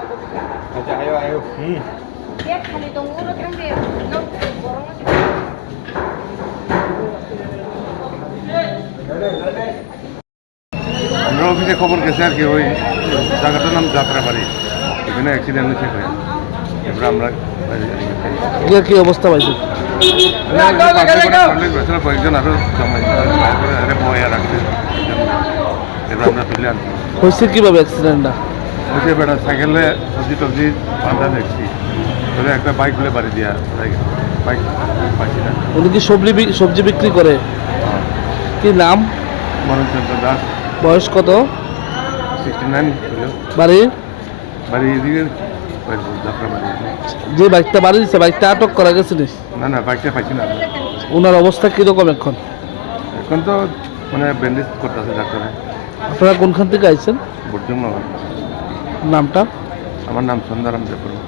Aja ayo ayo. Dia kali tunggu lu kan dia. No, borong aja. আমরা অফিসে খবর গেছে আর কি ওই জায়গাটার নাম যাত্রাবাড়ি এখানে অ্যাক্সিডেন্ট হয়েছে এবার আমরা এর কি অবস্থা পাইছে? কয়েকজন আরো বয়া রাখছে এবার আমরা তুলে আনছি হয়েছে কিভাবে অ্যাক্সিডেন্টটা? ওই বেড়া সাইকেলে সবজি টবজি বাঁধা দেখছি ওদের একটা বাইক বলে বাড়ি দিয়া বাইক পাইছি না। উনি কি সবজি বিক্রি করে? কি নাম? মনোজচন্দ্র দাস। বয়স কত? 69 বাড়ি? বাড়ি এদিকে যাত্রাবাড়ি। যে বাইকটা বাড়ি দিচ্ছে বাইকটা আটক করা গেছে নি? না না বাইকটা পাইছি না। ওনার অবস্থা কিরকম এখন? এখন তো মানে ব্যান্ডেজ করতেছে ডাক্তারে। আপনারা কোনখান থেকে আইছেন? বুঝলাম না। নামটা? আমার নাম সন্ধ্যারাম দেববর্মা।